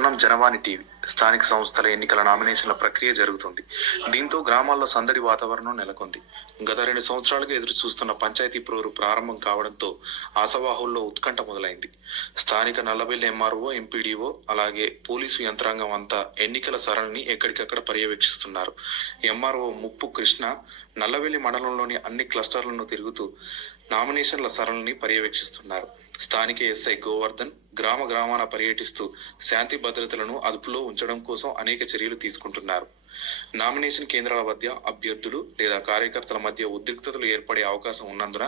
చూస్తున్నాం జనవాణి టీవీ. స్థానిక సంస్థల ఎన్నికల నామినేషన్ల ప్రక్రియ జరుగుతుంది. దీంతో గ్రామాల్లో సందడి వాతావరణం నెలకొంది. గత 2 సంవత్సరాలుగా ఎదురు చూస్తున్న పంచాయతీ పోరు ప్రారంభం కావడంతో ఆశావాహుల్లో ఉత్కంఠ మొదలైంది. స్థానిక నల్లబెల్లి ఎంఆర్ఓ, ఎంపీడీఓ అలాగే పోలీసు యంత్రాంగం అంతా ఎన్నికల సరళిని ఎక్కడికక్కడ పర్యవేక్షిస్తున్నారు. ఎంఆర్ఓ ముప్పు కృష్ణ నల్లబెల్లి మండలంలోని అన్ని క్లస్టర్లను తిరుగుతూ నామినేషన్ల సరళిని పర్యవేక్షిస్తున్నారు. స్థానిక ఎస్ఐ గోవర్ధన్ గ్రామాన పర్యటిస్తూ శాంతి భద్రతలను అదుపులో ఉంచడం కోసం అనేక చర్యలు తీసుకుంటున్నారు. నామినేషన్ కేంద్రాల వద్ద అభ్యర్థులు లేదా కార్యకర్తల మధ్య ఉద్రిక్తతలు ఏర్పడే అవకాశం ఉన్నందున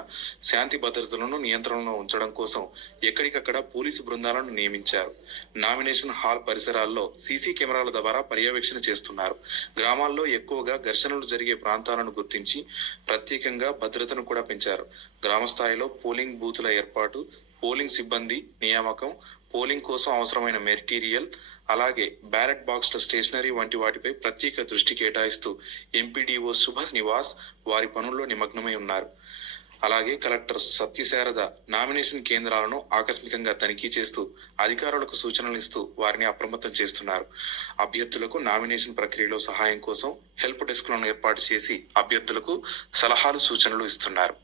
శాంతి భద్రతలను నియంత్రణలో ఉంచడం కోసం ఎక్కడికక్కడ పోలీసు బృందాలను నియమించారు. నామినేషన్ హాల్ పరిసరాల్లో సీసీ కెమెరాల ద్వారా పర్యవేక్షణ చేస్తున్నారు. గ్రామాల్లో ఎక్కువగా ఘర్షణలు జరిగే ప్రాంతాలను గుర్తించి ప్రత్యేకంగా భద్రతను కూడా పెంచారు. గ్రామ స్థాయిలో పోలింగ్ బూతుల ఏర్పాటు, పోలింగ్ సిబ్బంది నియామకం, పోలింగ్ కోసం అవసరమైన మెటీరియల్, అలాగే బ్యాలెట్ బాక్స్ల స్టేషనరీ వంటి వాటిపై ప్రత్యేక దృష్టి కేటాయిస్తూ ఎంపీడీఓ శుభ నివాస్ వారి పనుల్లో నిమగ్నమై ఉన్నారు. అలాగే కలెక్టర్ సత్యశారద నామినేషన్ కేంద్రాలను ఆకస్మికంగా తనిఖీ చేస్తూ అధికారులకు సూచనలు ఇస్తూ వారిని అప్రమత్తం చేస్తున్నారు. అభ్యర్థులకు నామినేషన్ ప్రక్రియలో సహాయం కోసం హెల్ప్ డెస్క్లను ఏర్పాటు చేసి అభ్యర్థులకు సలహాలు సూచనలు ఇస్తున్నారు.